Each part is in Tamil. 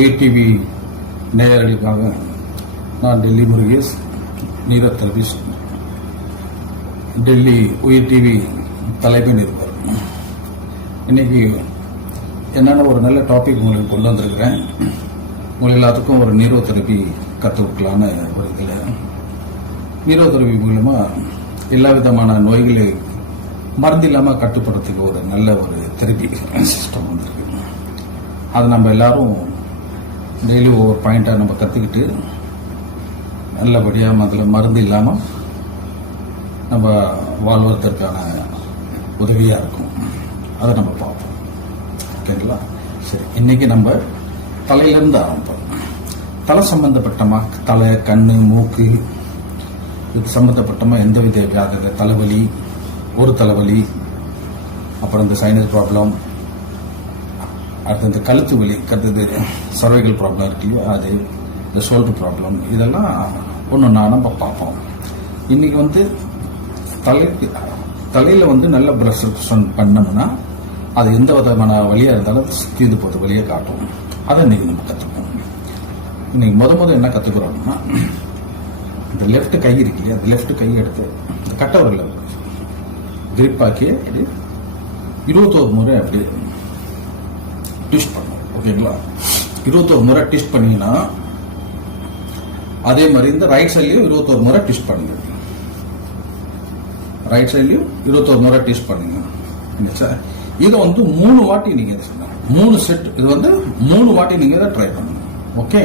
உயிர் டிவி நேயர்களுக்காக நான் டெல்லி முருகேஷ், நீரோ தெரபிஸ்ட், டெல்லி உயிர் டிவி தலைமை நிருபர். இன்னைக்கு என்னென்ன ஒரு நல்ல டாபிக் உங்களுக்கு கொண்டு வந்திருக்கிறேன். உங்கள் எல்லாத்துக்கும் ஒரு நீரோ தெரப்பி கற்றுக் கொடுக்கலான்னு ஒரு இதில் நீரோ தெரப்பி மூலமாக எல்லா விதமான நோய்களை மருந்து இல்லாமல் கட்டுப்படுறதுக்கு ஒரு நல்ல ஒரு தெரப்பி சிஸ்டம் வந்திருக்கு. அதை நம்ம எல்லாரும் டெய்லி ஒவ்வொரு பாயிண்டாக நம்ம கற்றுக்கிட்டு நல்லபடியாக அதில் மருந்து இல்லாமல் நம்ம வாழ்வதற்கான உதவியாக இருக்கும். அதை நம்ம பார்ப்போம். ஓகேங்களா? சரி, இன்னைக்கு நம்ம தலையிலிருந்து ஆரம்பிப்போம். தலை சம்பந்தப்பட்டமா, தலை, கண்ணு, மூக்கு இது சம்பந்தப்பட்டமா எந்த வித வியாதி, தலைவலி, ஒரு தலைவலி, அப்புறம் இந்த சைனஸ் ப்ராப்ளம், அடுத்து இந்த கழுத்து வலி, கருத்து சர்வைக்கல் ப்ராப்ளம் இருக்கு இல்லையா, அது இந்த ஷோல்டர் ப்ராப்ளம், இதெல்லாம் ஒன்று நம்ம பார்ப்போம். இன்னைக்கு தலையில் நல்ல பிரஷ் பண்ணோம்னா அது எந்த விதமான வழியாக இருந்தாலும் தீர்ந்து போகிறது வழியை காட்டும். அதை இன்னைக்கு நம்ம கற்றுப்போம். இன்னைக்கு முத என்ன கற்றுக்குறோம்னா, இந்த லெஃப்ட் கை இருக்கு இல்லையா, அந்த லெஃப்ட் கை எடுத்து இந்த கட்டவரில் கிரிப் ஆக்கி 21 முறை அப்படி ட்விஸ்ட் பண்ணும். ஓகேங்களா? 21 முறை ட்விஸ்ட் பண்ணீங்கன்னா அதே மாதிரி இந்த ரைட் சைட்லையும் 21 முறை ட்விஸ்ட் பண்ணுங்க. ரைட் சைட்லையும் 21 முறை ட்விஸ்ட் பண்ணுங்க. இதை 3 வாட்டி நீங்க 3 செட், இது 3 வாட்டி நீங்க இதை ட்ரை பண்ணுங்க. ஓகே?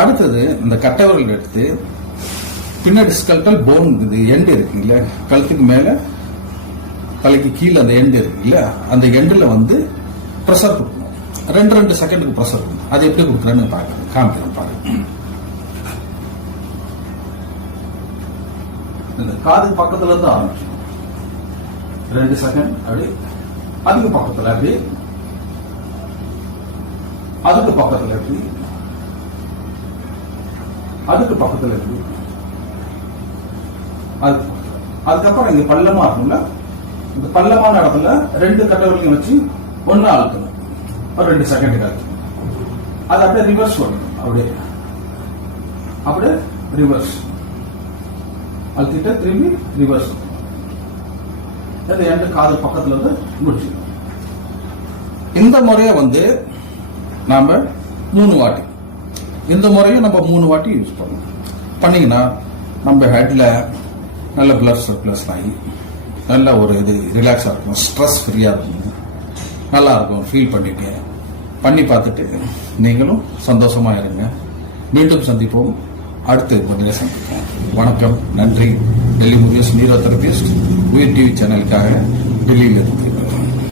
அடுத்தது இந்த கட்டைவர்கள் எடுத்து பின்னாடி ஸ்கல்டல் போன், இது எண்டு இருக்குங்களா, கழுத்துக்கு மேல தலைக்கு கீழே அந்த எண்டு இருக்குல்ல, அந்த எண்டில் ப்ரெஷர் கொடுக்கணும். 2 செகண்டுக்கு ப்ரெஷர் கொடுக்கணும். அது எப்படி கொடுக்குறேன்னு காமிக்கிறேன் பாருங்க. இந்த காது பக்கத்துல இருந்து ஆரம்பிச்சோம். 2 செகண்ட் அப்படி, அதுக்கு பக்கத்துல அப்படி, அதுக்கு பக்கத்துல எப்படி, அதுக்கு பக்கத்துல எப்படி, அதுக்கப்புறம் இங்க பள்ளமா இருக்கும்ல, இந்த பள்ளமான இடத்துல 2 கட்டவர்களையும் வச்சு ஒன்னு அழுத்தணும். ஒரு 2 செகண்டுக்கு அழுத்தணும். அது அப்படியே ரிவர்ஸ் வரணும். அப்படியே ரிவர்ஸ் அழுத்திட்டு திரும்பி ரிவர்ஸ். எந்த காது பக்கத்துல இருந்து முடிச்சு. இந்த முறைய நாம 3 வாட்டி, இந்த முறையும் நம்ம 3 வாட்டி யூஸ் பண்ணீங்கன்னா நம்ம ஹெட்ல நல்ல பிளட் சர்க்குலேஷன் ஆகி நல்ல ஒரு இது ரிலாக்ஸா இருக்கும், ஸ்ட்ரெஸ் ஃப்ரீயா இருக்கும், நல்லா இருக்கும். ஃபீல் பண்ணி பார்த்துட்டு நீங்களும் சந்தோஷமா இருங்க. மீண்டும் சந்திப்போம். அடுத்து பதிலே சந்திப்போம். வணக்கம், நன்றி. டெல்லி முருகேஷ், நீரோ தெரபிஸ்ட், உயிர் டிவி சேனலுக்காக டெல்லியிலிருந்து.